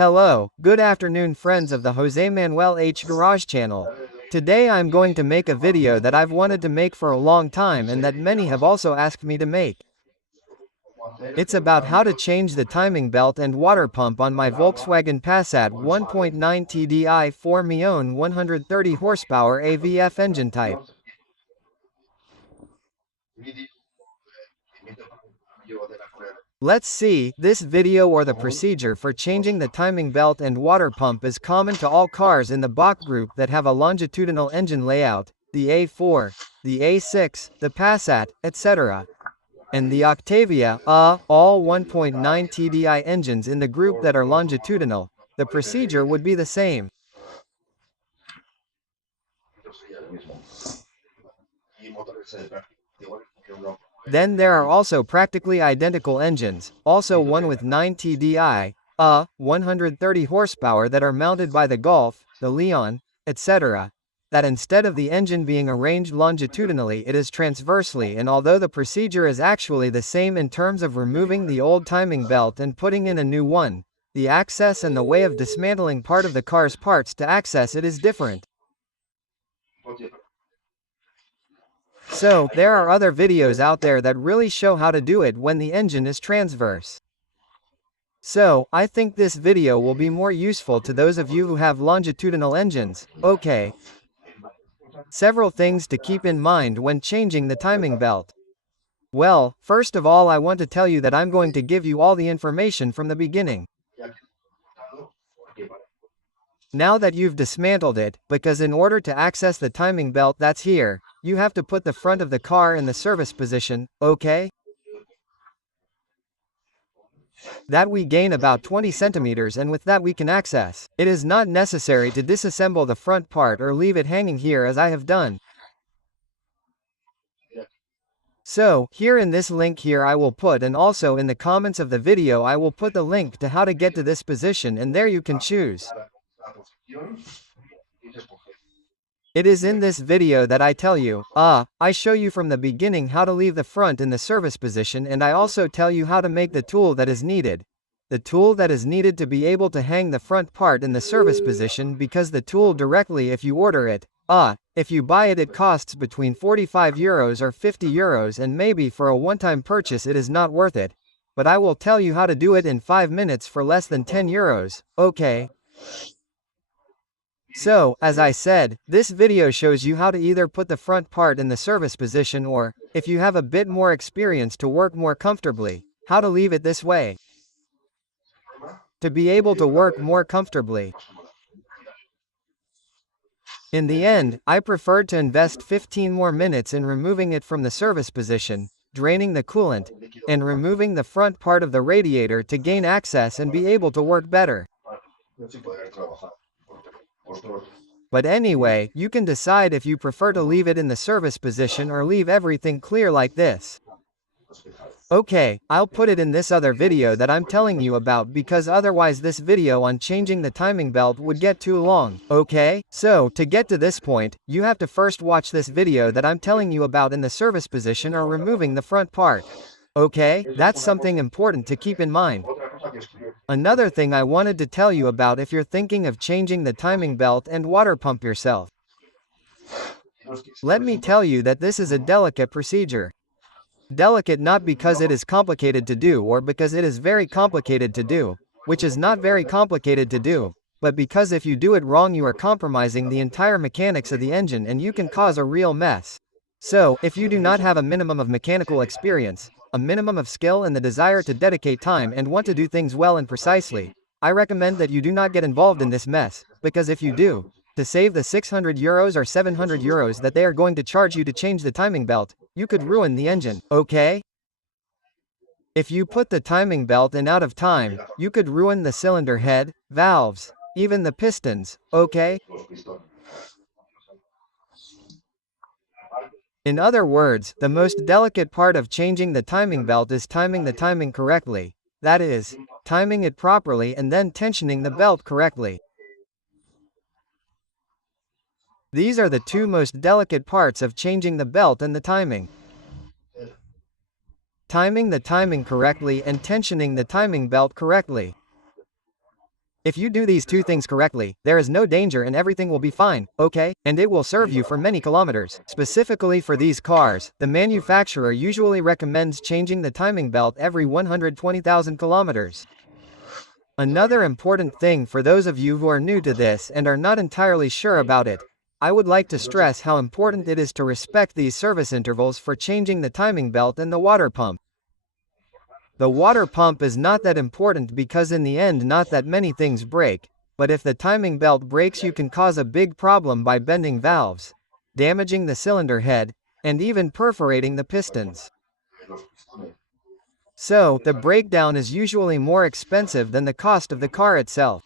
Hello, good afternoon friends of the Jose Manuel H Garage channel. Today I'm going to make a video that I've wanted to make for a long time and that many have also asked me to make. It's about how to change the timing belt and water pump on my Volkswagen Passat 1.9 TDI 4ME 130 horsepower AVF engine type. Let's see, this video or the procedure for changing the timing belt and water pump is common to all cars in the Bach group that have a longitudinal engine layout, the A4, the A6, the Passat, etc. And the Octavia, all 1.9 TDI engines in the group that are longitudinal. The procedure would be the same. Then there are also practically identical engines, also one with 9 TDI, 130 horsepower that are mounted by the Golf, the Leon, etc. That instead of the engine being arranged longitudinally it is transversely, and although the procedure is actually the same in terms of removing the old timing belt and putting in a new one, the access and the way of dismantling part of the car's parts to access it is different. So, there are other videos out there that really show how to do it when the engine is transverse. So, I think this video will be more useful to those of you who have longitudinal engines. Okay. Several things to keep in mind when changing the timing belt. Well, first of all I want to tell you that I'm going to give you all the information from the beginning. Now that you've dismantled it, because in order to access the timing belt that's here, you have to put the front of the car in the service position, okay? That we gain about 20 centimeters, and with that we can access. It is not necessary to disassemble the front part or leave it hanging here as I have done. So, here in this link here I will put, and also in the comments of the video I will put the link to how to get to this position, and there you can choose. It is in this video that I tell you, I show you from the beginning how to leave the front in the service position, and I also tell you how to make the tool that is needed. The tool that is needed to be able to hang the front part in the service position, because the tool directly if you order it, if you buy it it costs between 45 euros or 50 euros, and maybe for a one-time purchase it is not worth it. But I will tell you how to do it in 5 minutes for less than 10 euros, okay? So, as I said, this video shows you how to either put the front part in the service position or, if you have a bit more experience to work more comfortably, how to leave it this way. To be able to work more comfortably. In the end, I preferred to invest 15 more minutes in removing it from the service position, draining the coolant, and removing the front part of the radiator to gain access and be able to work better. But anyway, you can decide if you prefer to leave it in the service position or leave everything clear like this. Okay, I'll put it in this other video that I'm telling you about, because otherwise this video on changing the timing belt would get too long, okay? So, to get to this point, you have to first watch this video that I'm telling you about in the service position or removing the front part. Okay, that's something important to keep in mind. Another thing I wanted to tell you about if you're thinking of changing the timing belt and water pump yourself. Let me tell you that this is a delicate procedure. Delicate not because it is complicated to do or because it is very complicated to do, which is not very complicated to do, but because if you do it wrong you are compromising the entire mechanics of the engine and you can cause a real mess. So, if you do not have a minimum of mechanical experience, a minimum of skill and the desire to dedicate time and want to do things well and precisely, I recommend that you do not get involved in this mess, because if you do, to save the 600 euros or 700 euros that they are going to charge you to change the timing belt, you could ruin the engine, okay? If you put the timing belt in out of time, you could ruin the cylinder head, valves, even the pistons, okay? In other words, the most delicate part of changing the timing belt is timing the timing correctly. That is, timing it properly and then tensioning the belt correctly. These are the two most delicate parts of changing the belt and the timing. Timing the timing correctly and tensioning the timing belt correctly. If you do these two things correctly, there is no danger and everything will be fine, okay? And it will serve you for many kilometers. Specifically for these cars, the manufacturer usually recommends changing the timing belt every 120,000 kilometers. Another important thing for those of you who are new to this and are not entirely sure about it, I would like to stress how important it is to respect these service intervals for changing the timing belt and the water pump. The water pump is not that important because in the end not that many things break, but if the timing belt breaks you can cause a big problem by bending valves, damaging the cylinder head, and even perforating the pistons. So, the breakdown is usually more expensive than the cost of the car itself.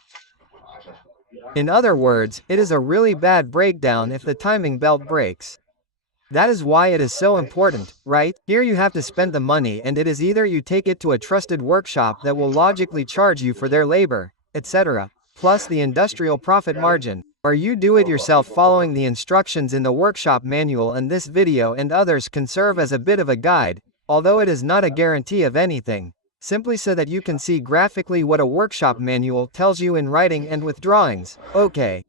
In other words, it is a really bad breakdown if the timing belt breaks. That is why it is so important, right? Here you have to spend the money and it is either you take it to a trusted workshop that will logically charge you for their labor, etc., plus the industrial profit margin, or you do it yourself following the instructions in the workshop manual, and this video and others can serve as a bit of a guide, although it is not a guarantee of anything, simply so that you can see graphically what a workshop manual tells you in writing and with drawings, okay?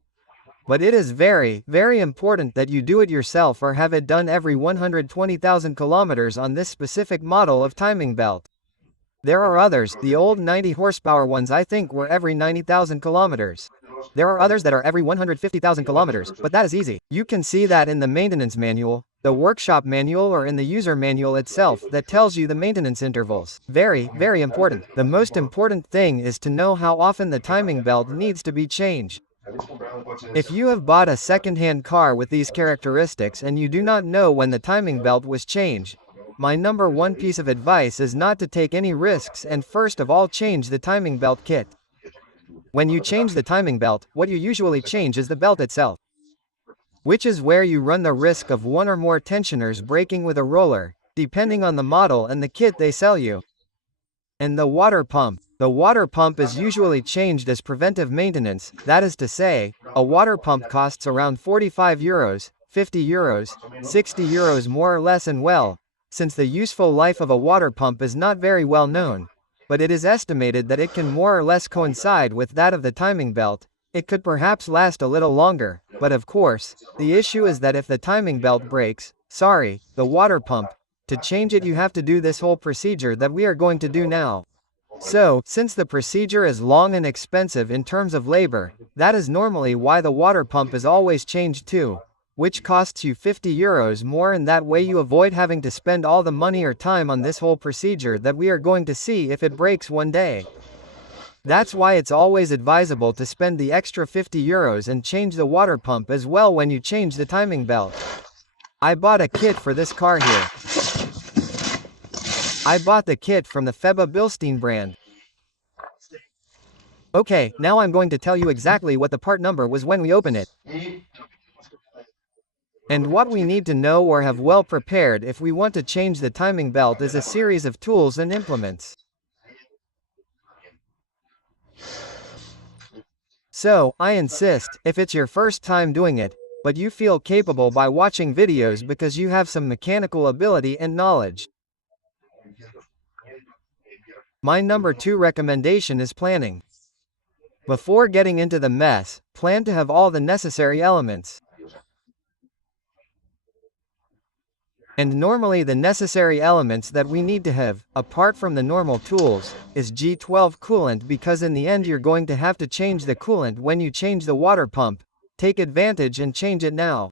But it is very, very important that you do it yourself or have it done every 120,000 kilometers on this specific model of timing belt. There are others, the old 90 horsepower ones I think were every 90,000 kilometers. There are others that are every 150,000 kilometers, but that is easy. You can see that in the maintenance manual, the workshop manual, or in the user manual itself that tells you the maintenance intervals. Very, very important. The most important thing is to know how often the timing belt needs to be changed. If you have bought a second-hand car with these characteristics and you do not know when the timing belt was changed, my number one piece of advice is not to take any risks and first of all change the timing belt kit. When you change the timing belt, what you usually change is the belt itself, which is where you run the risk of one or more tensioners breaking with a roller, depending on the model and the kit they sell you. And the water pump. The water pump is usually changed as preventive maintenance, that is to say, a water pump costs around 45 euros, 50 euros, 60 euros more or less, and well, since the useful life of a water pump is not very well known, but it is estimated that it can more or less coincide with that of the timing belt. It could perhaps last a little longer, but of course, the issue is that if the timing belt breaks, the water pump, to change it you have to do this whole procedure that we are going to do now. So, since the procedure is long and expensive in terms of labor, that is normally why the water pump is always changed too, which costs you 50 euros more, and that way you avoid having to spend all the money or time on this whole procedure that we are going to see if it breaks one day. That's why it's always advisable to spend the extra 50 euros and change the water pump as well when you change the timing belt. I bought a kit for this car here. I bought the kit from the Feba Bilstein brand. Okay, now I'm going to tell you exactly what the part number was when we open it, and what we need to know or have well prepared if we want to change the timing belt is a series of tools and implements. So, I insist, if it's your first time doing it, but you feel capable by watching videos because you have some mechanical ability and knowledge. My number 2 recommendation is planning. Before getting into the mess, plan to have all the necessary elements. And normally the necessary elements that we need to have, apart from the normal tools, is G12 coolant, because in the end you're going to have to change the coolant when you change the water pump. Take advantage and change it now.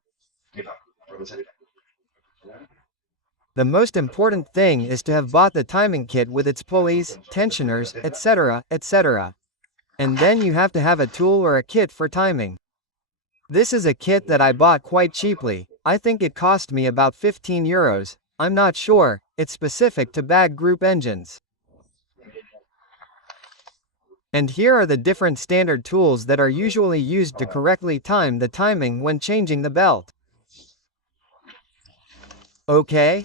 The most important thing is to have bought the timing kit with its pulleys, tensioners, etc., etc. And then you have to have a tool or a kit for timing. This is a kit that I bought quite cheaply. I think it cost me about 15 euros. I'm not sure, it's specific to bag group engines. And here are the different standard tools that are usually used to correctly time the timing when changing the belt. Okay?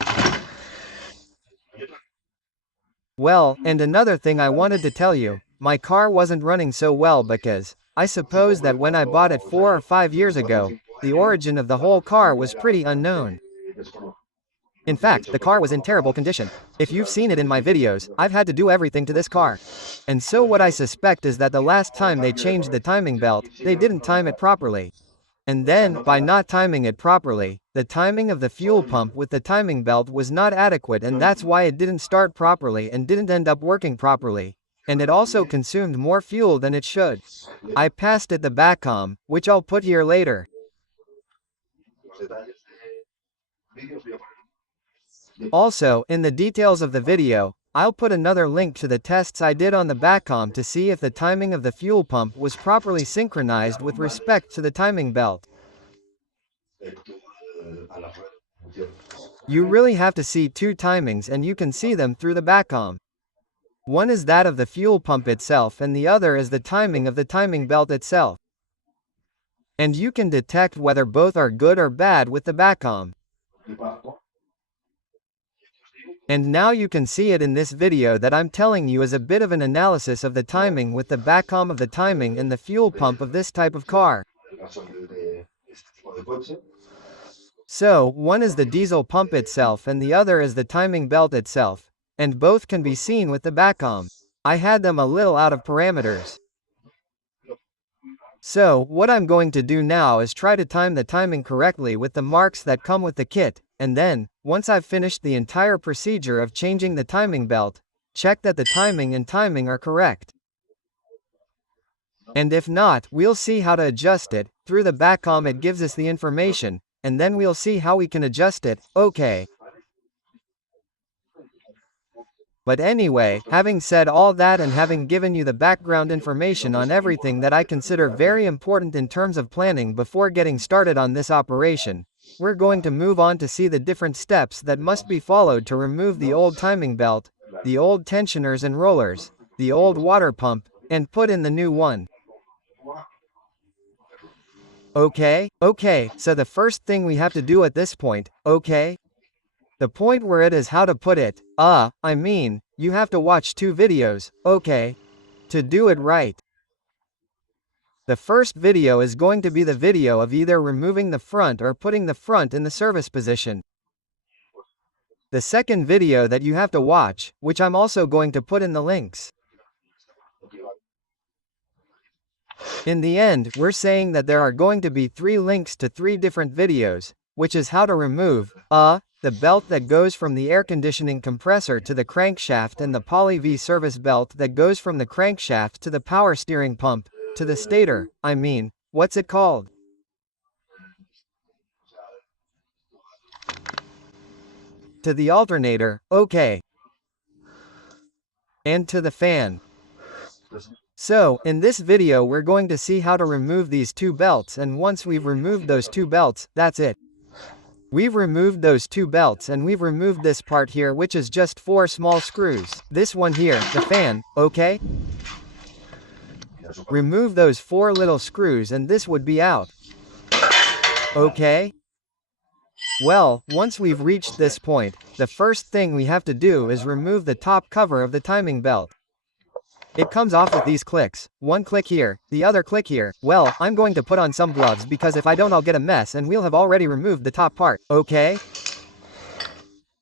Well, and another thing I wanted to tell you, my car wasn't running so well because, I suppose that when I bought it 4 or 5 years ago, the origin of the whole car was pretty unknown. In fact, the car was in terrible condition. If you've seen it in my videos, I've had to do everything to this car. And so what I suspect is that the last time they changed the timing belt, they didn't time it properly. And then, by not timing it properly, the timing of the fuel pump with the timing belt was not adequate, and that's why it didn't start properly and didn't end up working properly. And it also consumed more fuel than it should. I passed it the backcom, which I'll put here later. Also, in the details of the video, I'll put another link to the tests I did on the backcom to see if the timing of the fuel pump was properly synchronized with respect to the timing belt. You really have to see two timings, and you can see them through the backcom. One is that of the fuel pump itself and the other is the timing of the timing belt itself. And you can detect whether both are good or bad with the backcom. And now you can see it in this video that I'm telling you is a bit of an analysis of the timing with the backcom of the timing and the fuel pump of this type of car. So, one is the diesel pump itself and the other is the timing belt itself. And both can be seen with the backcom. I had them a little out of parameters. So, what I'm going to do now is try to time the timing correctly with the marks that come with the kit, and then, once I've finished the entire procedure of changing the timing belt, check that the timing and timing are correct. And if not, we'll see how to adjust it. Through the backcom it gives us the information, and then we'll see how we can adjust it. Okay. But anyway, having said all that and having given you the background information on everything that I consider very important in terms of planning before getting started on this operation, we're going to move on to see the different steps that must be followed to remove the old timing belt, the old tensioners and rollers, the old water pump, and put in the new one. Okay, so the first thing we have to do at this point, the point where it is how to put it, you have to watch two videos, to do it right. The first video is going to be the video of either removing the front or putting the front in the service position. The second video that you have to watch, which I'm also going to put in the links. In the end, we're saying that there are going to be 3 links to 3 different videos, which is how to remove, the belt that goes from the air conditioning compressor to the crankshaft and the Poly V service belt that goes from the crankshaft to the power steering pump, to the stator, what's it called? To the alternator, and to the fan. So, in this video we're going to see how to remove these 2 belts, and once we've removed those 2 belts, that's it. We've removed those 2 belts and we've removed this part here, which is just 4 small screws. This one here, the fan, Remove those 4 little screws and this would be out. Well, once we've reached this point, the first thing we have to do is remove the top cover of the timing belt. It comes off with these clicks. One click here, the other click here. Well, I'm going to put on some gloves because if I don't I'll get a mess and we'll have already removed the top part,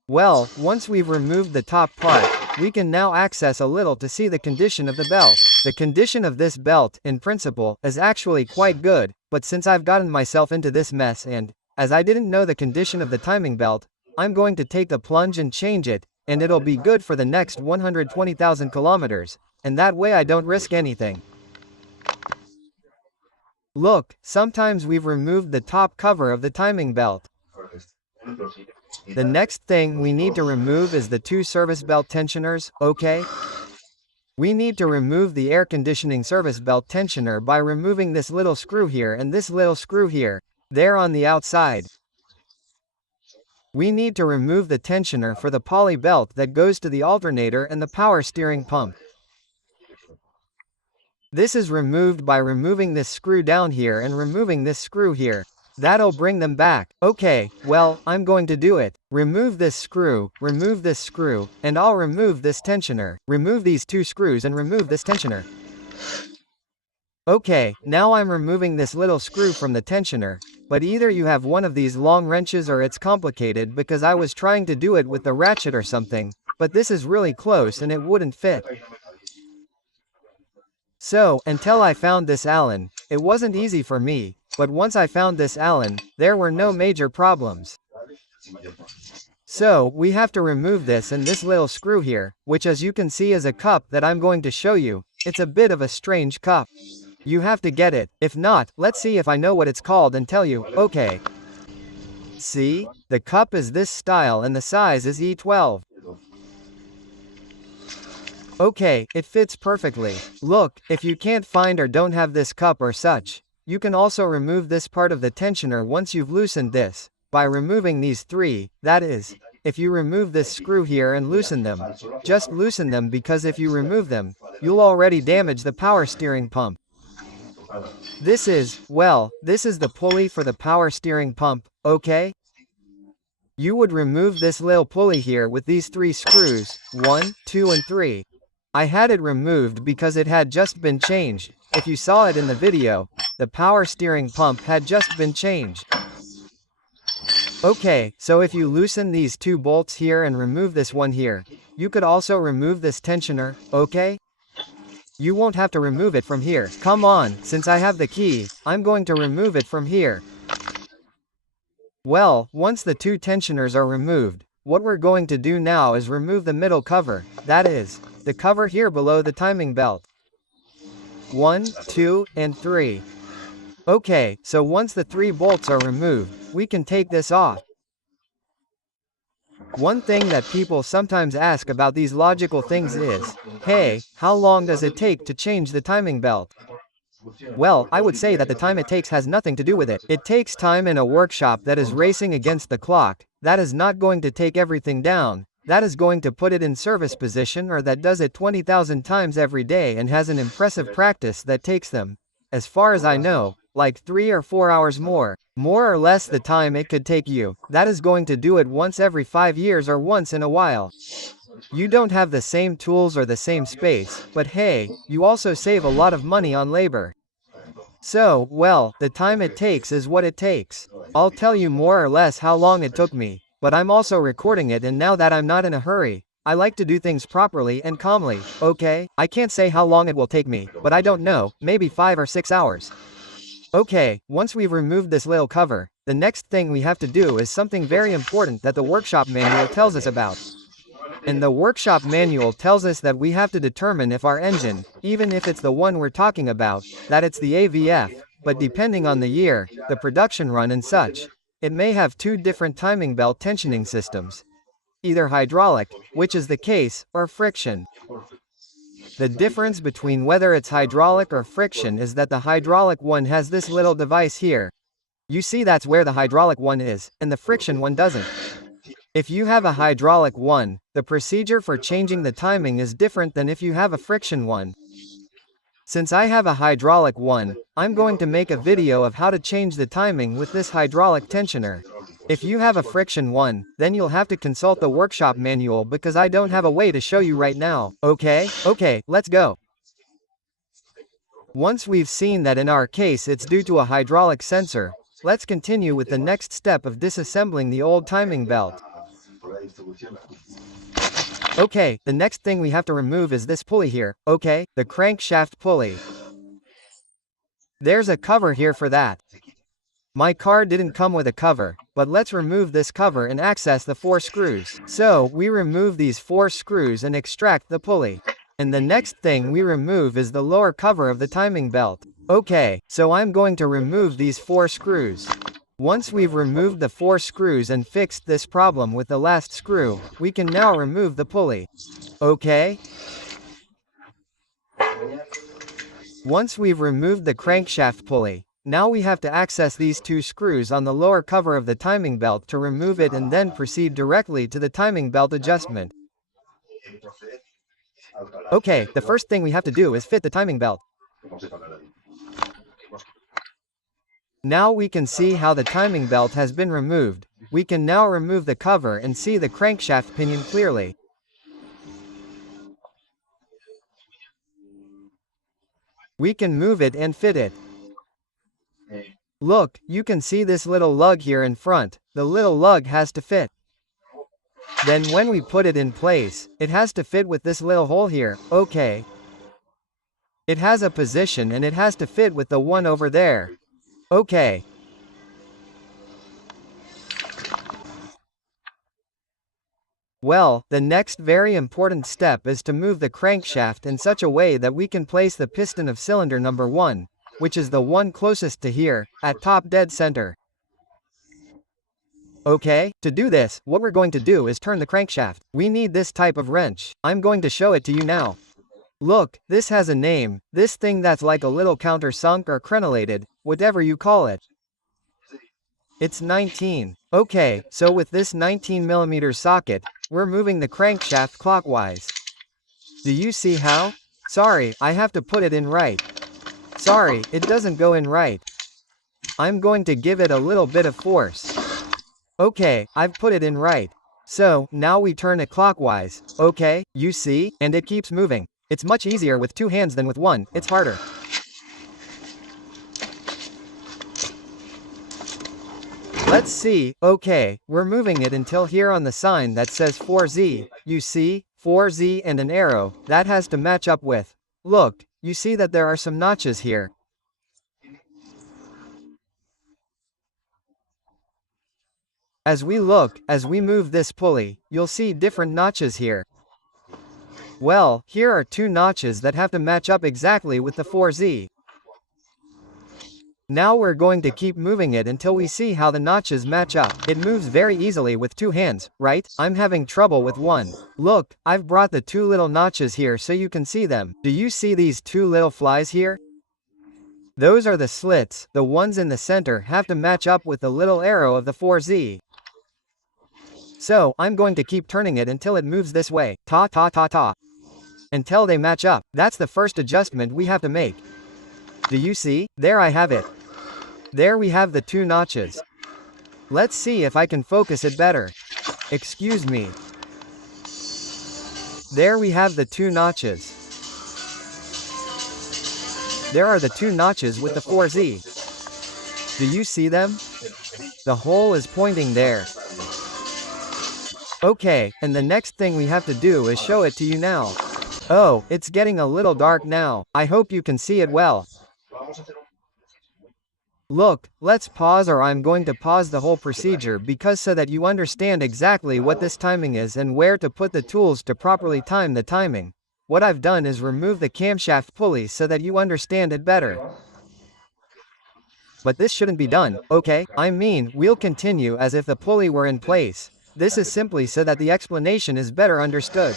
Well, once we've removed the top part, we can now access a little to see the condition of the belt. The condition of this belt, in principle, is actually quite good, but since I've gotten myself into this mess and, as I didn't know the condition of the timing belt, I'm going to take the plunge and change it, and it'll be good for the next 120,000 kilometers. And that way I don't risk anything. Look, sometimes we've removed the top cover of the timing belt. The next thing we need to remove is the 2 service belt tensioners, We need to remove the air conditioning service belt tensioner by removing this little screw here and this little screw here. They're on the outside. We need to remove the tensioner for the poly belt that goes to the alternator and the power steering pump. This is removed by removing this screw down here and removing this screw here. That'll bring them back. Well, I'm going to do it. Remove this screw, and I'll remove this tensioner. Remove these 2 screws and remove this tensioner. Now I'm removing this little screw from the tensioner, But either you have one of these long wrenches or it's complicated because I was trying to do it with the ratchet or something, but this is really close and it wouldn't fit. So, until I found this Allen, it wasn't easy for me, but once I found this Allen, there were no major problems. So, we have to remove this and this little screw here, which as you can see is a cup that I'm going to show you. It's a bit of a strange cup. You have to get it. If not, let's see if I know what it's called and tell you. Okay. See? The cup is this style and the size is E12. Okay, it fits perfectly. Look, if you can't find or don't have this cup or such, you can also remove this part of the tensioner once you've loosened this, by removing these three, that is, if you remove this screw here and loosen them. Just loosen them because if you remove them, you'll already damage the power steering pump. This is the pulley for the power steering pump, okay? You would remove this little pulley here with these three screws, 1, 2 and 3. I had it removed because it had just been changed. If you saw it in the video, the power steering pump had just been changed. Okay, so if you loosen these two bolts here and remove this one here, you could also remove this tensioner, okay? You won't have to remove it from here. Come on, since I have the key, I'm going to remove it from here. Well, once the two tensioners are removed, what we're going to do now is remove the middle cover, that is, the cover here below the timing belt. 1, 2, and 3. Okay, so once the three bolts are removed, we can take this off. One thing that people sometimes ask about these logical things is, hey, how long does it take to change the timing belt? Well, I would say that the time it takes has nothing to do with it. It takes time in a workshop that is racing against the clock. That is not going to take everything down. That is going to put it in service position, or that does it 20,000 times every day and has an impressive practice that takes them, as far as I know, like 3 or 4 hours more or less the time it could take you. That is going to do it once every 5 years or once in a while. You don't have the same tools or the same space, but hey, you also save a lot of money on labor. So, well, the time it takes is what it takes. I'll tell you more or less how long it took me, but I'm also recording it, and now that I'm not in a hurry, I like to do things properly and calmly, okay? I can't say how long it will take me, but I don't know, maybe 5 or 6 hours. Okay, once we've removed this little cover, the next thing we have to do is something very important that the workshop manual tells us about. And the workshop manual tells us that we have to determine if our engine, even if it's the one we're talking about, that it's the AVF, but depending on the year, the production run and such, it may have two different timing belt tensioning systems. Either hydraulic, which is the case, or friction. The difference between whether it's hydraulic or friction is that the hydraulic one has this little device here. You see, that's where the hydraulic one is, and the friction one doesn't. If you have a hydraulic one, the procedure for changing the timing is different than if you have a friction one. Since I have a hydraulic one, I'm going to make a video of how to change the timing with this hydraulic tensioner. If you have a friction one, then you'll have to consult the workshop manual because I don't have a way to show you right now, okay? Okay, let's go. Once we've seen that in our case it's due to a hydraulic sensor, let's continue with the next step of disassembling the old timing belt. Okay, the next thing we have to remove is this pulley here, okay, the crankshaft pulley. There's a cover here for that. My car didn't come with a cover, but let's remove this cover and access the 4 screws. So, we remove these 4 screws and extract the pulley. And the next thing we remove is the lower cover of the timing belt. Okay, so I'm going to remove these 4 screws. Once we've removed the 4 screws and fixed this problem with the last screw, we can now remove the pulley. Okay? Once we've removed the crankshaft pulley, now we have to access these 2 screws on the lower cover of the timing belt to remove it and then proceed directly to the timing belt adjustment. Okay, the first thing we have to do is fit the timing belt. Now we can see how the timing belt has been removed. We can now remove the cover and see the crankshaft pinion clearly. We can move it and fit it. Look, you can see this little lug here in front. The little lug has to fit. Then when we put it in place, it has to fit with this little hole here, okay. It has a position and it has to fit with the one over there. Okay. Well, the next very important step is to move the crankshaft in such a way that we can place the piston of cylinder number 1, which is the one closest to here, at top dead center. Okay, to do this, what we're going to do is turn the crankshaft. We need this type of wrench. I'm going to show it to you now. Look, this has a name, this thing that's like a little countersunk or crenellated, whatever you call it. It's 19. Okay, so with this 19mm socket, we're moving the crankshaft clockwise. Do you see how? Sorry, I have to put it in right. Sorry, it doesn't go in right. I'm going to give it a little bit of force. Okay, I've put it in right. So, now we turn it clockwise, okay, you see, and it keeps moving. It's much easier with 2 hands than with 1, it's harder. Let's see, okay, we're moving it until here on the sign that says 4Z, you see, 4Z and an arrow, that has to match up with. Look, you see that there are some notches here. As we move this pulley, you'll see different notches here. Well, here are 2 notches that have to match up exactly with the 4Z. Now we're going to keep moving it until we see how the notches match up. It moves very easily with 2 hands, right? I'm having trouble with 1. Look, I've brought the 2 little notches here so you can see them. Do you see these 2 little flies here? Those are the slits. The ones in the center have to match up with the little arrow of the 4Z. So, I'm going to keep turning it until it moves this way. Ta ta ta ta. Until they match up. That's the first adjustment we have to make. Do you see? There I have it. There we have the 2 notches. Let's see if I can focus it better. Excuse me. There we have the 2 notches. There are the 2 notches with the 4Z. Do you see them? The hole is pointing there. Okay, and the next thing we have to do is show it to you now. Oh, it's getting a little dark now. I hope you can see it well. Look, let's pause, or I'm going to pause the whole procedure because so that you understand exactly what this timing is and where to put the tools to properly time the timing. What I've done is remove the camshaft pulley so that you understand it better. But this shouldn't be done, okay? I mean, we'll continue as if the pulley were in place. This is simply so that the explanation is better understood.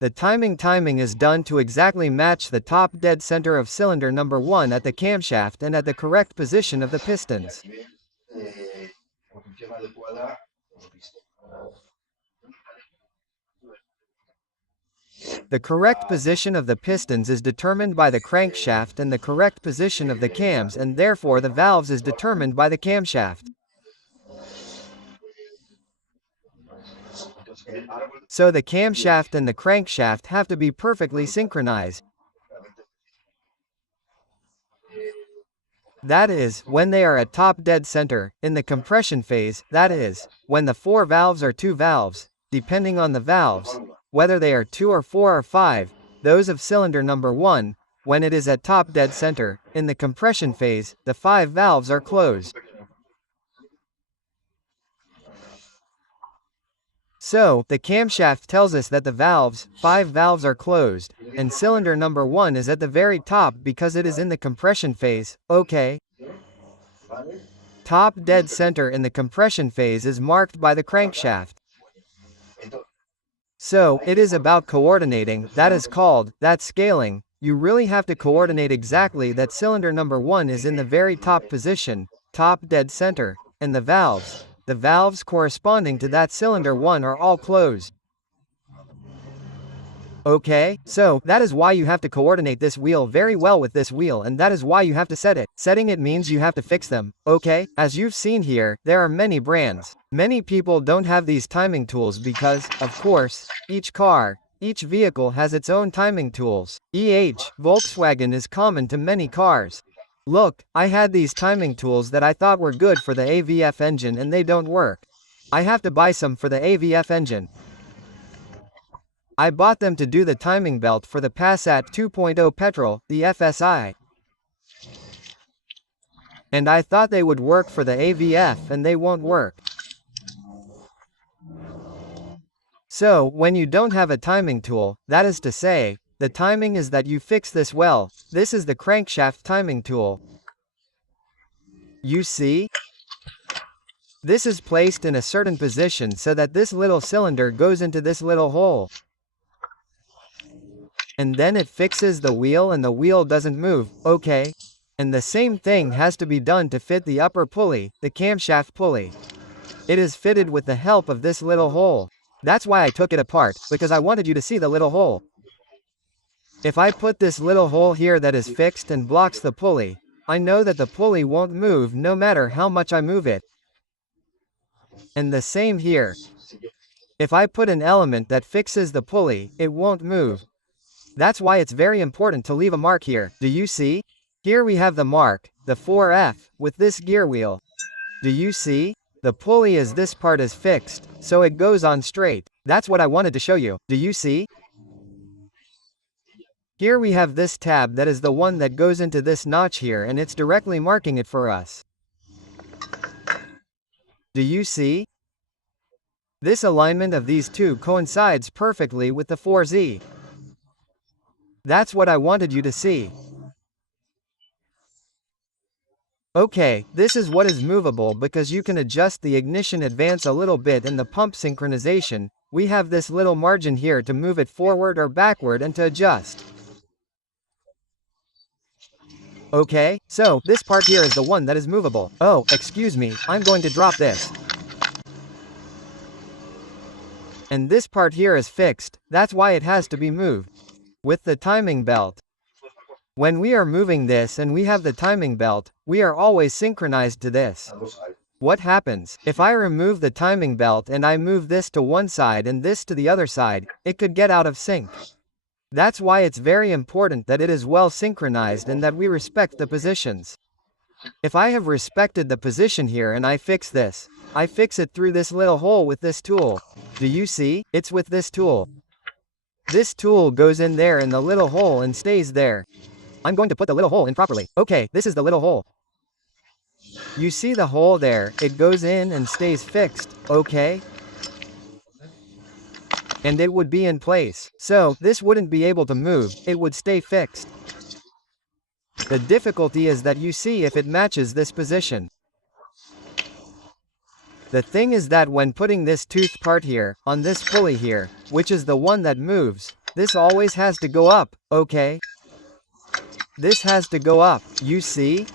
The timing is done to exactly match the top dead center of cylinder number 1 at the camshaft and at the correct position of the pistons. The correct position of the pistons is determined by the crankshaft, and the correct position of the cams and therefore the valves is determined by the camshaft. So the camshaft and the crankshaft have to be perfectly synchronized. That is, when they are at top dead center, in the compression phase, that is, when the 4 valves are 2 valves, depending on the valves, whether they are 2 or 4 or 5, those of cylinder number 1, when it is at top dead center, in the compression phase, the 5 valves are closed. So, the camshaft tells us that the valves, 5 valves are closed, and cylinder number 1 is at the very top because it is in the compression phase, okay? Top dead center in the compression phase is marked by the crankshaft. So, it is about coordinating, that is called, that scaling. You really have to coordinate exactly that cylinder number 1 is in the very top position, top dead center, and the valves corresponding to that cylinder 1 are all closed. Okay, so, that is why you have to coordinate this wheel very well with this wheel, and that is why you have to set it. Setting it means you have to fix them, okay? As you've seen here, there are many brands. Many people don't have these timing tools because, of course, each car, each vehicle has its own timing tools. Volkswagen is common to many cars. Look, I had these timing tools that I thought were good for the AVF engine and they don't work. I have to buy some for the AVF engine. I bought them to do the timing belt for the Passat 2.0 petrol, the FSI. And I thought they would work for the AVF and they won't work. So, when you don't have a timing tool, that is to say, the timing is that you fix this well, this is the crankshaft timing tool. You see? This is placed in a certain position so that this little cylinder goes into this little hole. And then it fixes the wheel and the wheel doesn't move, okay? And the same thing has to be done to fit the upper pulley, the camshaft pulley. It is fitted with the help of this little hole. That's why I took it apart, because I wanted you to see the little hole. If I put this little hole here that is fixed and blocks the pulley, I know that the pulley won't move no matter how much I move it. And the same here. If I put an element that fixes the pulley, it won't move. That's why it's very important to leave a mark here. Do you see? Here we have the mark, the 4F, with this gear wheel. Do you see? The pulley is this part is fixed, so it goes on straight. That's what I wanted to show you. Do you see? Here we have this tab that is the one that goes into this notch here and it's directly marking it for us. Do you see? This alignment of these two coincides perfectly with the 4Z. That's what I wanted you to see. Okay, this is what is movable because you can adjust the ignition advance a little bit and the pump synchronization. We have this little margin here to move it forward or backward and to adjust. Okay, so this part here is the one that is movable. Oh, excuse me, I'm going to drop this. And this part here is fixed, that's why it has to be moved. With the timing belt. When we are moving this and we have the timing belt, we are always synchronized to this. What happens? If I remove the timing belt and I move this to one side and this to the other side, it could get out of sync. That's why it's very important that it is well synchronized and that we respect the positions. If I have respected the position here and I fix this, I fix it through this little hole with this tool. Do you see? It's with this tool. This tool goes in there in the little hole and stays there. I'm going to put the little hole in properly. Okay, this is the little hole. You see the hole there, it goes in and stays fixed, okay? And it would be in place, so this wouldn't be able to move, it would stay fixed. The difficulty is that you see if it matches this position. The thing is that when putting this toothed part here, on this pulley here, which is the one that moves, this always has to go up, okay? This has to go up, you see?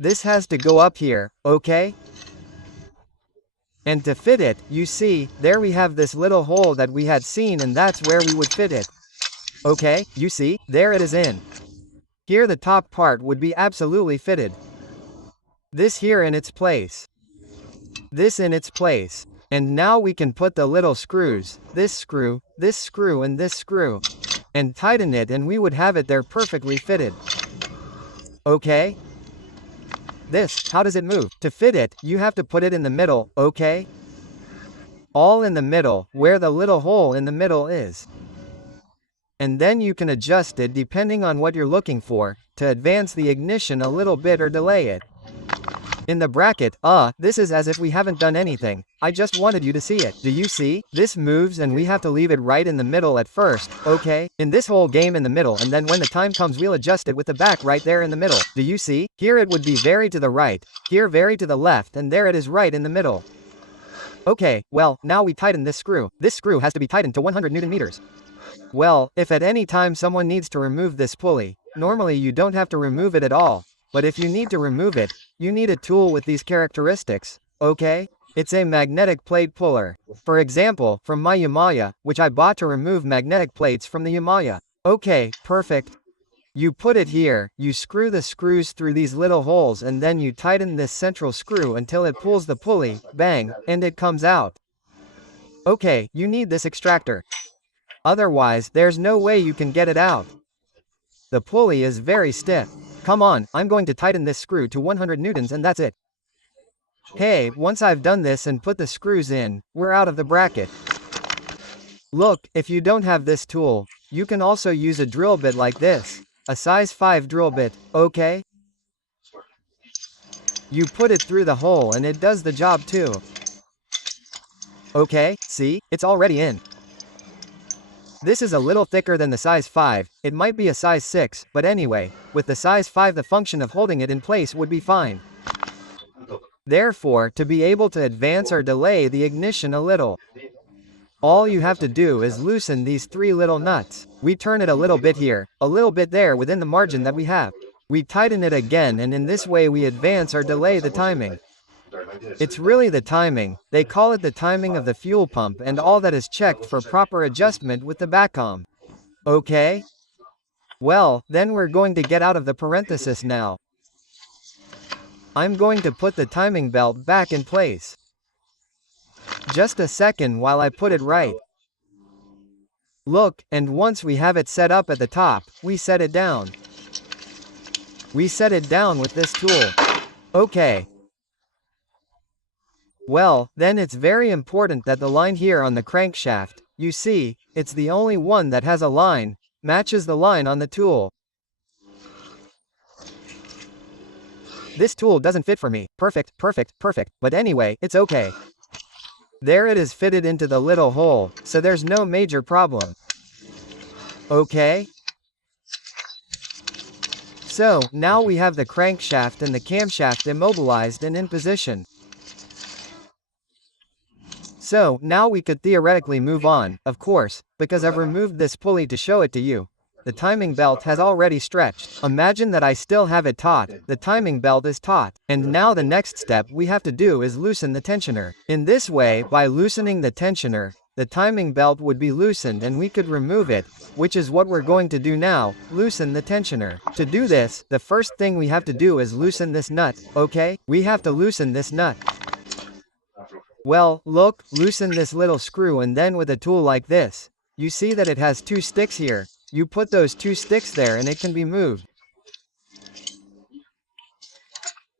This has to go up here, okay? And to fit it, you see, there we have this little hole that we had seen and that's where we would fit it. Okay, you see, there it is in. Here the top part would be absolutely fitted. This here in its place. This in its place. And now we can put the little screws, this screw, and this screw. And tighten it and we would have it there perfectly fitted. Okay? This, how does it move? To fit it, you have to put it in the middle, okay? All in the middle, where the little hole in the middle is. And then you can adjust it depending on what you're looking for, to advance the ignition a little bit or delay it. In the bracket, this is as if we haven't done anything. I just wanted you to see it. Do you see? This moves and we have to leave it right in the middle at first, okay? In this whole game in the middle and then when the time comes we'll adjust it with the back right there in the middle. Do you see? Here it would be very to the right, here very to the left and there it is right in the middle. Okay, well, now we tighten this screw. This screw has to be tightened to 100 Newton meters. Well, if at any time someone needs to remove this pulley, normally you don't have to remove it at all. But if you need to remove it, you need a tool with these characteristics, okay? It's a magnetic plate puller. For example, from my Yamaha, which I bought to remove magnetic plates from the Yamaha. Okay, perfect. You put it here, you screw the screws through these little holes and then you tighten this central screw until it pulls the pulley, bang, and it comes out. Okay, you need this extractor. Otherwise, there's no way you can get it out. The pulley is very stiff. Come on, I'm going to tighten this screw to 100 newtons and that's it. Hey, once I've done this and put the screws in, we're out of the bracket. Look, if you don't have this tool, you can also use a drill bit like this. A size 5 drill bit, okay? You put it through the hole and it does the job too. Okay, see, it's already in. This is a little thicker than the size 5, it might be a size 6, but anyway, with the size 5 the function of holding it in place would be fine. Therefore, to be able to advance or delay the ignition a little, all you have to do is loosen these 3 little nuts. We turn it a little bit here, a little bit there within the margin that we have. We tighten it again and in this way we advance or delay the timing. It's really the timing, they call it the timing of the fuel pump and all that is checked for proper adjustment with the backcom. Okay? Well, then we're going to get out of the parenthesis now. I'm going to put the timing belt back in place. Just a second while I put it right. Look, and once we have it set up at the top, we set it down. We set it down with this tool. Okay. Well, then it's very important that the line here on the crankshaft, you see, it's the only one that has a line, matches the line on the tool. This tool doesn't fit for me, perfect, but anyway, it's okay. There it is fitted into the little hole, so there's no major problem. Okay? So, now we have the crankshaft and the camshaft immobilized and in position. So, now we could theoretically move on, of course, because I've removed this pulley to show it to you. The timing belt has already stretched. Imagine that I still have it taut, the timing belt is taut. And now the next step we have to do is loosen the tensioner. In this way, by loosening the tensioner, the timing belt would be loosened and we could remove it, which is what we're going to do now, loosen the tensioner. To do this, the first thing we have to do is loosen this nut, okay? We have to loosen this nut. Well, look, loosen this little screw and then with a tool like this, you see that it has 2 sticks here. You put those 2 sticks there and it can be moved.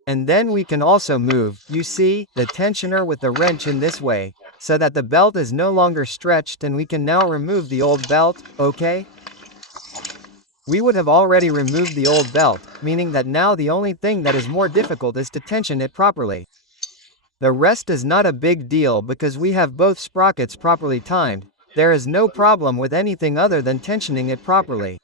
And then we can also move, you see, the tensioner with the wrench in this way, so that the belt is no longer stretched and we can now remove the old belt, okay? We would have already removed the old belt, meaning that now the only thing that is more difficult is to tension it properly. The rest is not a big deal because we have both sprockets properly timed. There is no problem with anything other than tensioning it properly.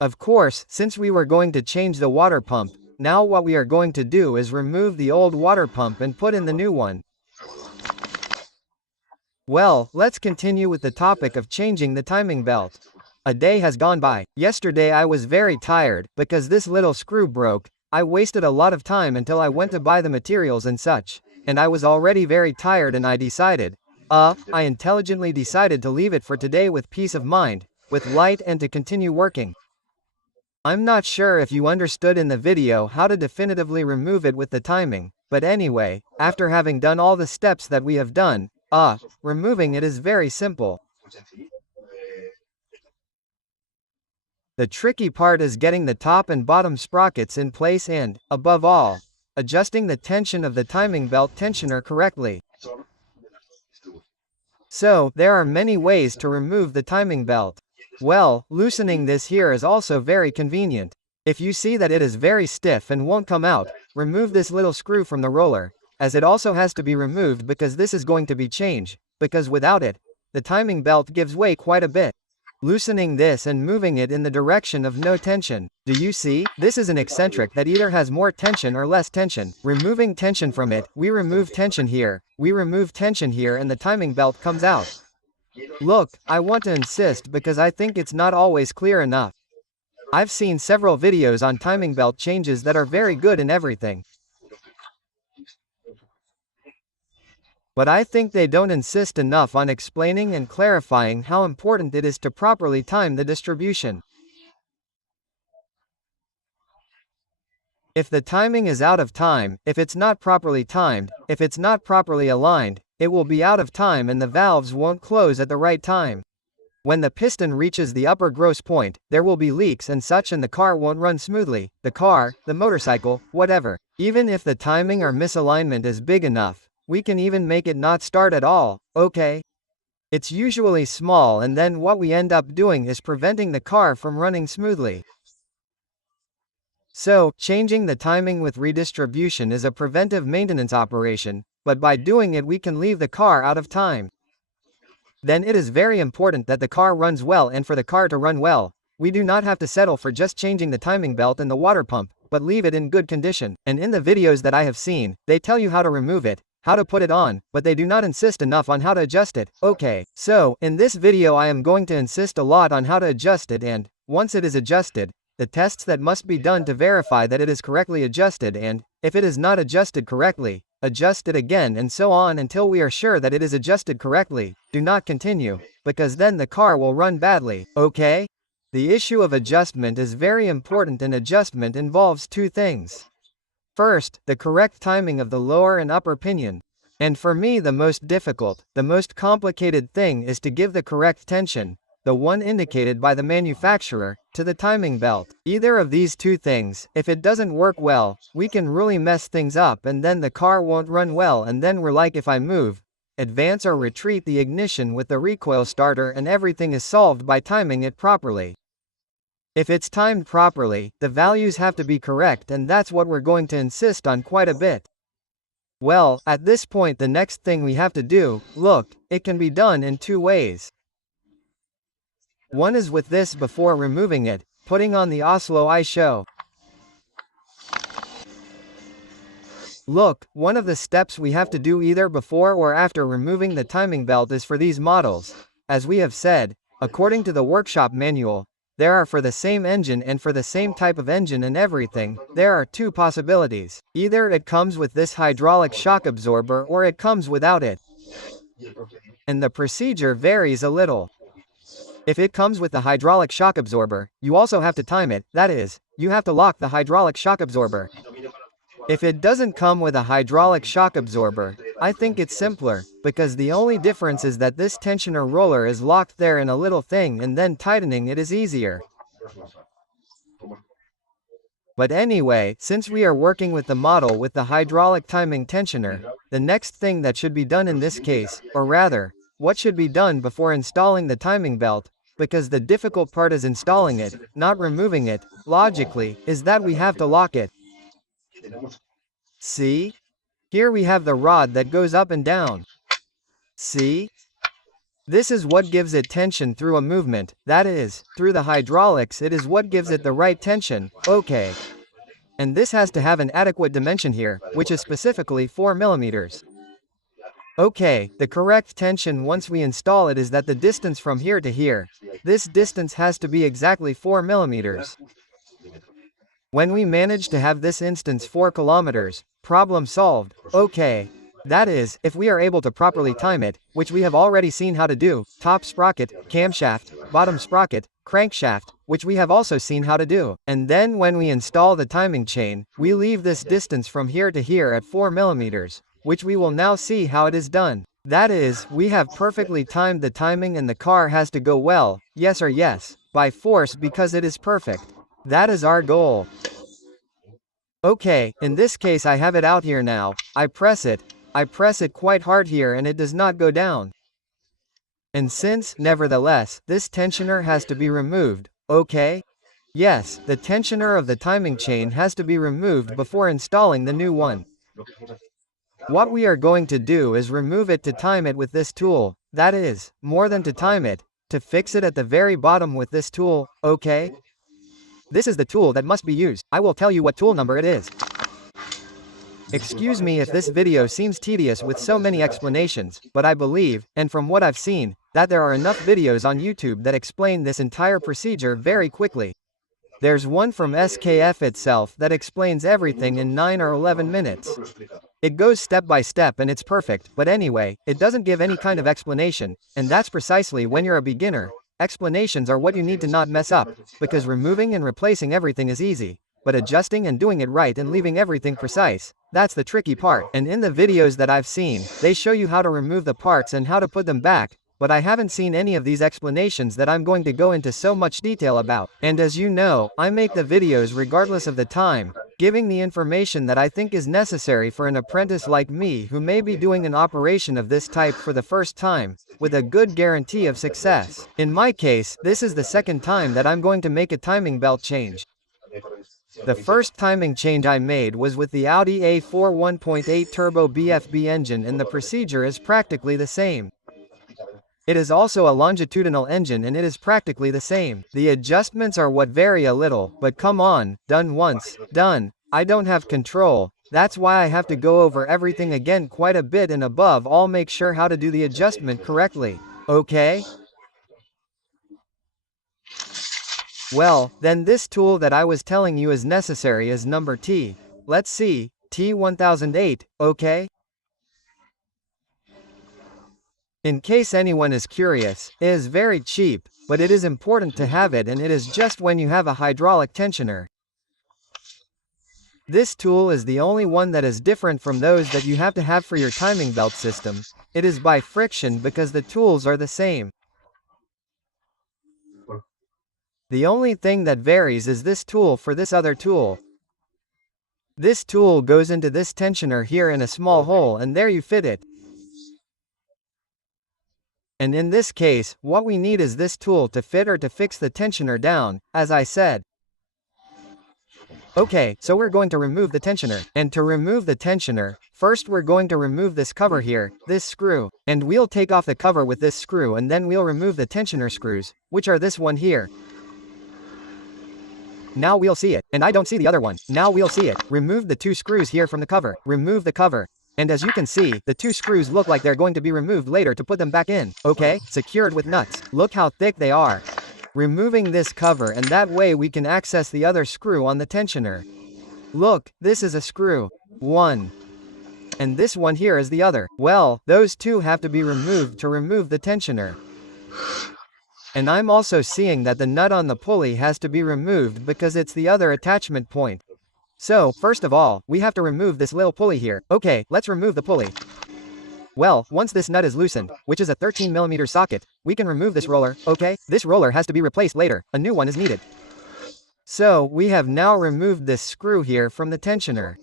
Of course, since we were going to change the water pump, now what we are going to do is remove the old water pump and put in the new one. Well, let's continue with the topic of changing the timing belt. A day has gone by. Yesterday I was very tired, because this little screw broke. I wasted a lot of time until I went to buy the materials and such, and I was already very tired and I intelligently decided to leave it for today with peace of mind, with light and to continue working. I'm not sure if you understood in the video how to definitively remove it with the timing, but anyway, after having done all the steps that we have done, removing it is very simple. The tricky part is getting the top and bottom sprockets in place and, above all, adjusting the tension of the timing belt tensioner correctly. So, there are many ways to remove the timing belt. Well, loosening this here is also very convenient. If you see that it is very stiff and won't come out, remove this little screw from the roller, as it also has to be removed because this is going to be changed, because without it, the timing belt gives way quite a bit. Loosening this and moving it in the direction of no tension. Do you see? This is an eccentric that either has more tension or less tension. Removing tension from it, we remove tension here, and the timing belt comes out. Look, I want to insist because I think it's not always clear enough. I've seen several videos on timing belt changes that are very good and everything. But I think they don't insist enough on explaining and clarifying how important it is to properly time the distribution. If the timing is out of time, if it's not properly timed, if it's not properly aligned, it will be out of time and the valves won't close at the right time. When the piston reaches the upper gross point, there will be leaks and such and the car won't run smoothly, the car, the motorcycle, whatever. Even if the timing or misalignment is big enough, we can even make it not start at all, okay? It's usually small and then what we end up doing is preventing the car from running smoothly. So, changing the timing with redistribution is a preventive maintenance operation, but by doing it we can leave the car out of time. Then it is very important that the car runs well, and for the car to run well, we do not have to settle for just changing the timing belt and the water pump, but leave it in good condition. And in the videos that I have seen, they tell you how to remove it, how to put it on, but they do not insist enough on how to adjust it. Okay, so, in this video I am going to insist a lot on how to adjust it, and, once it is adjusted, the tests that must be done to verify that it is correctly adjusted, and, if it is not adjusted correctly, adjust it again, and so on until we are sure that it is adjusted correctly. Do not continue, because then the car will run badly, okay? The issue of adjustment is very important, and adjustment involves two things. First, the correct timing of the lower and upper pinion. And for me the most difficult, the most complicated thing is to give the correct tension, the one indicated by the manufacturer, to the timing belt. Either of these two things, if it doesn't work well, we can really mess things up and then the car won't run well, and then we're like, if I move, advance or retreat the ignition with the recoil starter, and everything is solved by timing it properly. If it's timed properly, the values have to be correct, and that's what we're going to insist on quite a bit. Well, at this point the next thing we have to do, look, it can be done in two ways. One is with this before removing it, putting on the Oslo I show. Look, one of the steps we have to do either before or after removing the timing belt is for these models. As we have said, according to the workshop manual, there are for the same engine and for the same type of engine and everything, there are two possibilities. Either it comes with this hydraulic shock absorber or it comes without it. And the procedure varies a little. If it comes with the hydraulic shock absorber, you also have to time it, that is, you have to lock the hydraulic shock absorber. If it doesn't come with a hydraulic shock absorber, I think it's simpler, because the only difference is that this tensioner roller is locked there in a little thing and then tightening it is easier. But anyway, since we are working with the model with the hydraulic timing tensioner, the next thing that should be done in this case, or rather, what should be done before installing the timing belt, because the difficult part is installing it, not removing it, logically, is that we have to lock it. See? Here we have the rod that goes up and down. See? This is what gives it tension through a movement, that is, through the hydraulics, it is what gives it the right tension, okay. And this has to have an adequate dimension here, which is specifically 4 mm. Okay, the correct tension once we install it is that the distance from here to here, this distance has to be exactly 4 mm. When we manage to have this instance 4 kilometers, problem solved, okay. That is, if we are able to properly time it, which we have already seen how to do, top sprocket, camshaft, bottom sprocket, crankshaft, which we have also seen how to do. And then when we install the timing chain, we leave this distance from here to here at 4 mm, which we will now see how it is done. That is, we have perfectly timed the timing and the car has to go well, yes or yes, by force because it is perfect. That is our goal. Okay, in this case I have it out here now, I press it quite hard here and it does not go down. And since, nevertheless, this tensioner has to be removed, okay? Yes, the tensioner of the timing chain has to be removed before installing the new one. What we are going to do is remove it to time it with this tool, that is, more than to time it, to fix it at the very bottom with this tool, okay? This is the tool that must be used. I will tell you what tool number it is. Excuse me if this video seems tedious with so many explanations, but I believe, and from what I've seen, that there are enough videos on YouTube that explain this entire procedure very quickly. There's one from SKF itself that explains everything in 9 or 11 minutes. It goes step by step and it's perfect, but anyway, it doesn't give any kind of explanation, and that's precisely when you're a beginner. Explanations are what you need to not mess up, because removing and replacing everything is easy. but adjusting and doing it right and leaving everything precise. That's the tricky part. And in the videos that I've seen, they show you how to remove the parts and how to put them back, but I haven't seen any of these explanations that I'm going to go into so much detail about. And as you know, I make the videos regardless of the time, giving the information that I think is necessary for an apprentice like me who may be doing an operation of this type for the first time, with a good guarantee of success. In my case, this is the second time that I'm going to make a timing belt change. The first timing change I made was with the Audi A4 1.8 turbo BFB engine, and the procedure is practically the same. It is also a longitudinal engine and it is practically the same. The adjustments are what vary a little, but come on, done once, done. I don't have control. That's why I have to go over everything again quite a bit, and above all make sure how to do the adjustment correctly. Okay? Well, then this tool that I was telling you is necessary is number T. Let's see, T1008, okay? In case anyone is curious, it is very cheap, but it is important to have it, and it is just when you have a hydraulic tensioner. This tool is the only one that is different from those that you have to have for your timing belt system. It is by friction because the tools are the same. The only thing that varies is this tool for this other tool. This tool goes into this tensioner here in a small hole, and there you fit it. And in this case, what we need is this tool to fit or to fix the tensioner down, as I said. Okay, so we're going to remove the tensioner. And to remove the tensioner, first we're going to remove this cover here, this screw. And we'll take off the cover with this screw, and then we'll remove the tensioner screws, which are this one here. Now we'll see it. And I don't see the other one. Now we'll see it. Remove the two screws here from the cover. Remove the cover. And as you can see, the two screws look like they're going to be removed later to put them back in. Okay, secured with nuts. Look how thick they are. Removing this cover, and that way we can access the other screw on the tensioner. Look, this is a screw. One. And this one here is the other. Well, those two have to be removed to remove the tensioner. And I'm also seeing that the nut on the pulley has to be removed because it's the other attachment point. So, first of all, we have to remove this little pulley here. Okay, let's remove the pulley. Well, once this nut is loosened, which is a 13mm socket, we can remove this roller, okay? This roller has to be replaced later. A new one is needed. So, we have now removed this screw here from the tensioner.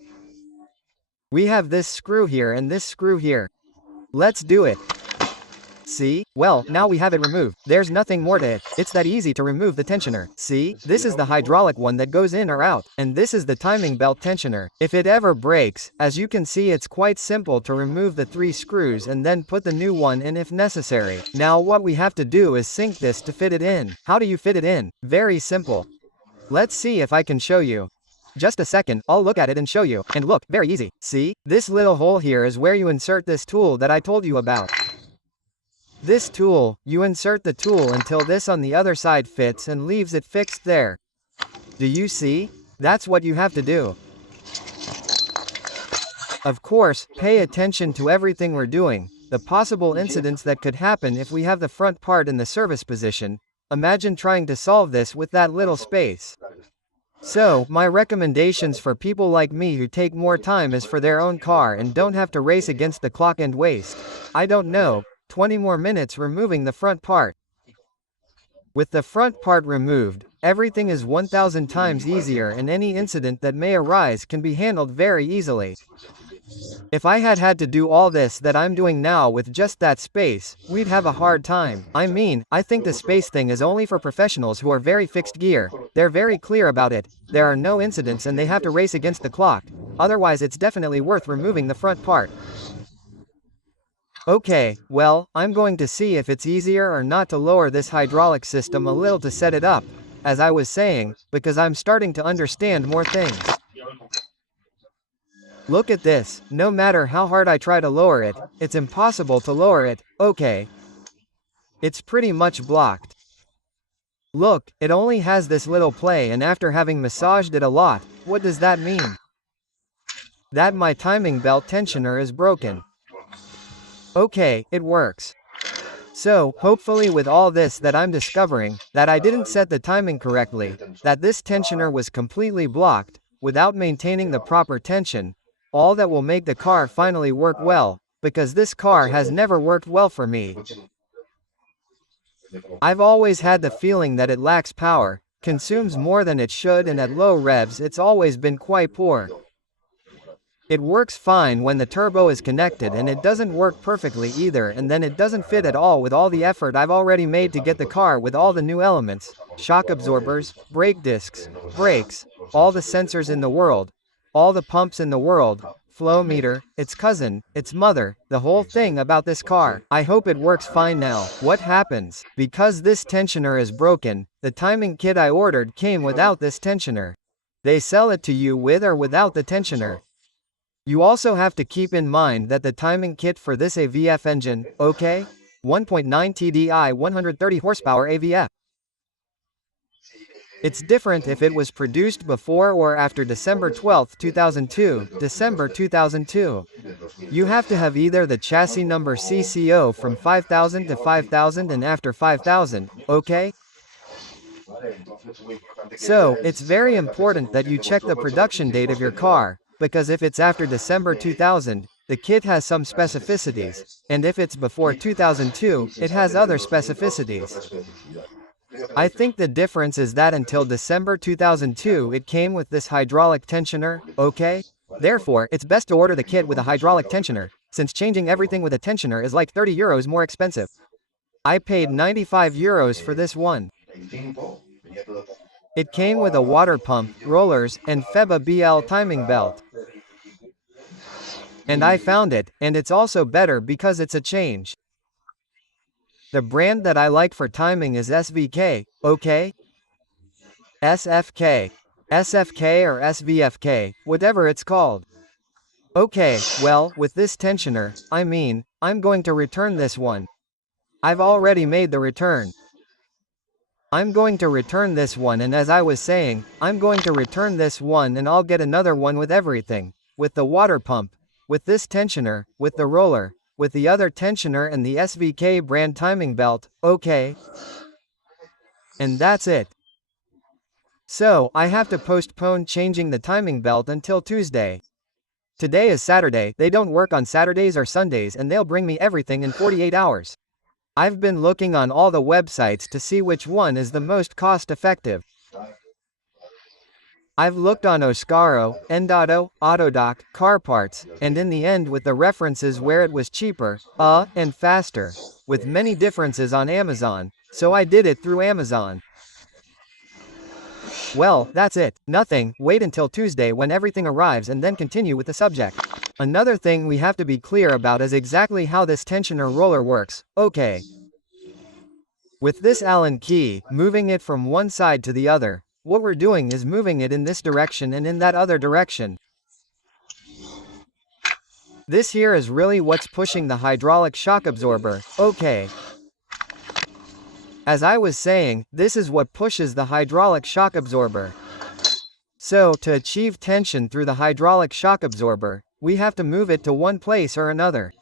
We have this screw here and this screw here. Let's do it. See? Well, now we have it removed. There's nothing more to it. It's that easy to remove the tensioner. See? This is the hydraulic one that goes in or out. And this is the timing belt tensioner. If it ever breaks, as you can see, it's quite simple to remove the 3 screws and then put the new one in if necessary. Now what we have to do is sink this to fit it in. How do you fit it in? Very simple. Let's see if I can show you. Just a second, I'll look at it and show you. And look, very easy. See? This little hole here is where you insert this tool that I told you about. This tool, you insert the tool until this on the other side fits and leaves it fixed there. Do you see? That's what you have to do. Of course, pay attention to everything we're doing, the possible incidents that could happen if we have the front part in the service position. Imagine trying to solve this with that little space. So, my recommendations for people like me who take more time is for their own car and don't have to race against the clock and waste, I don't know, 20 more minutes removing the front part. With the front part removed, everything is 1000 times easier, and any incident that may arise can be handled very easily. If I had to do all this that I'm doing now with just that space, we'd have a hard time. I mean, I think the space thing is only for professionals who are very fixed gear. They're very clear about it. There are no incidents and they have to race against the clock. Otherwise it's definitely worth removing the front part. Okay, well, I'm going to see if it's easier or not to lower this hydraulic system a little to set it up, as I was saying, because I'm starting to understand more things. Look at this, no matter how hard I try to lower it, it's impossible to lower it. Okay. It's pretty much blocked. Look, it only has this little play, and after having massaged it a lot, what does that mean? That my timing belt tensioner is broken. Okay, it works. So, hopefully with all this that I'm discovering, that I didn't set the timing correctly, that this tensioner was completely blocked, without maintaining the proper tension, all that will make the car finally work well, because this car has never worked well for me. I've always had the feeling that it lacks power, consumes more than it should, and at low revs it's always been quite poor. It works fine when the turbo is connected, and it doesn't work perfectly either, and then it doesn't fit at all with all the effort I've already made to get the car with all the new elements, shock absorbers, brake discs, brakes, all the sensors in the world, all the pumps in the world, flow meter, its cousin, its mother, the whole thing about this car. I hope it works fine now. What happens? Because this tensioner is broken, the timing kit I ordered came without this tensioner. They sell it to you with or without the tensioner. You also have to keep in mind that the timing kit for this AVF engine, okay? 1.9 TDI 130 horsepower AVF. It's different if it was produced before or after December 12, 2002, December 2002. You have to have either the chassis number CCO from 5000 to 5000 and after 5000, okay? So, it's very important that you check the production date of your car, because if it's after December 2000, the kit has some specificities, and if it's before 2002, it has other specificities. I think the difference is that until December 2002 it came with this hydraulic tensioner, okay? Therefore, it's best to order the kit with a hydraulic tensioner, since changing everything with a tensioner is like 30 euros more expensive. I paid 95 euros for this one. It came with a water pump, rollers, and FEBA BL timing belt. And I found it, and it's also better because it's a change. The brand that I like for timing is SVK, okay? SFK. SFK or SVFK, whatever it's called. Okay, well, with this tensioner, I'm going to return this one. I've already made the return. I'm going to return this one, and as I was saying, I'm going to return this one and I'll get another one with everything. With the water pump, with this tensioner, with the roller, with the other tensioner and the SVK brand timing belt, okay? And that's it. So, I have to postpone changing the timing belt until Tuesday. Today is Saturday, they don't work on Saturdays or Sundays, and they'll bring me everything in 48 hours. I've been looking on all the websites to see which one is the most cost-effective. I've looked on Oscaro, Endauto, Autodoc, Car Parts, and in the end with the references where it was cheaper, and faster, with many differences on Amazon, so I did it through Amazon. Well, that's it. Nothing, wait until Tuesday when everything arrives and then continue with the subject. Another thing we have to be clear about is exactly how this tensioner roller works, okay? With this Allen key, moving it from one side to the other, what we're doing is moving it in this direction and in that other direction. This here is really what's pushing the hydraulic shock absorber, okay? As I was saying, this is what pushes the hydraulic shock absorber. So, to achieve tension through the hydraulic shock absorber, we have to move it to one place or another.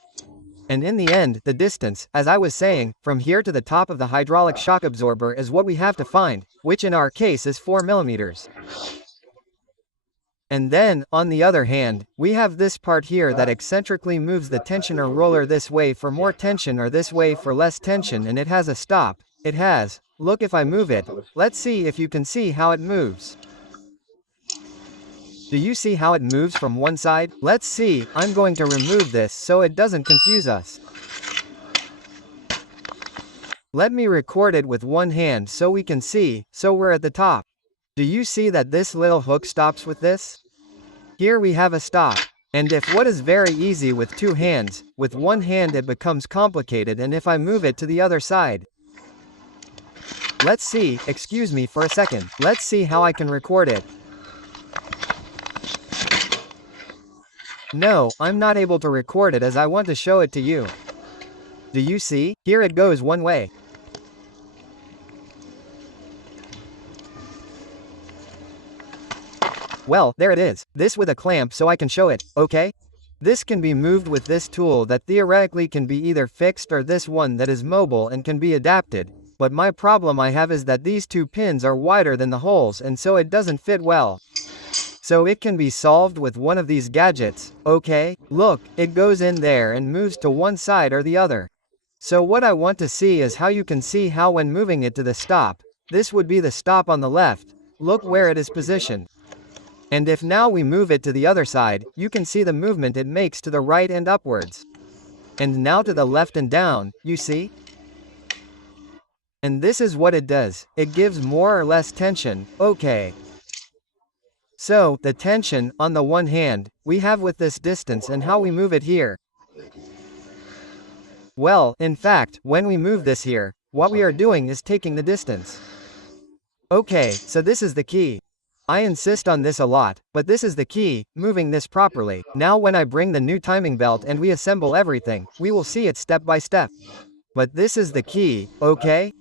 And in the end, the distance, as I was saying, from here to the top of the hydraulic shock absorber is what we have to find, which in our case is 4 millimeters. And then, on the other hand, we have this part here that eccentrically moves the tensioner roller this way for more tension or this way for less tension, and it has a stop. It has. Look, if I move it, let's see if you can see how it moves. Do you see how it moves from one side? Let's see, I'm going to remove this so it doesn't confuse us. Let me record it with one hand so we can see, so we're at the top. Do you see that this little hook stops with this? Here we have a stop. And if what is very easy with two hands, with one hand it becomes complicated, and if I move it to the other side. Let's see, excuse me for a second, let's see how I can record it. No, I'm not able to record it as I want to show it to you. Do you see? Here it goes one way. Well, there it is. This with a clamp so I can show it, okay? This can be moved with this tool that theoretically can be either fixed or this one that is mobile and can be adapted, but my problem I have is that these two pins are wider than the holes and so it doesn't fit well. So it can be solved with one of these gadgets. Okay, look, it goes in there and moves to one side or the other. So what I want to see is how you can see how when moving it to the stop, this would be the stop on the left, look where it is positioned. And if now we move it to the other side, you can see the movement it makes to the right and upwards. And now to the left and down, you see? And this is what it does, it gives more or less tension, okay. So, the tension, on the one hand, we have with this distance and how we move it here. Well, in fact, when we move this here, what we are doing is taking the distance. Okay, so this is the key. I insist on this a lot, but this is the key, moving this properly. Now when I bring the new timing belt and we assemble everything, we will see it step by step. But this is the key, okay?